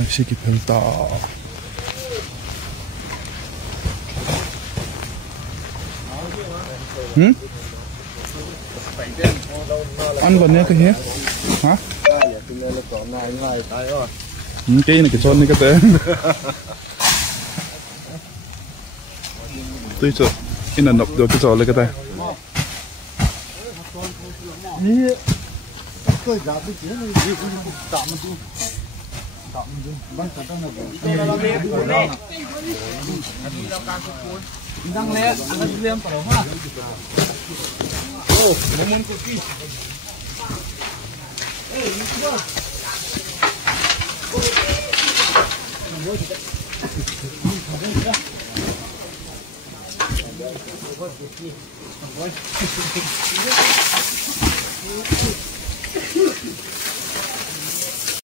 Masih kita tak. Ăn bẩn nhá cái hả? Hả? Cái này cái chôn này cái té. Tôi sợ cái này nộp được cái trò lên cái tay. Đang lên, ăn liêm tổ ha. Ô, muốn cookie.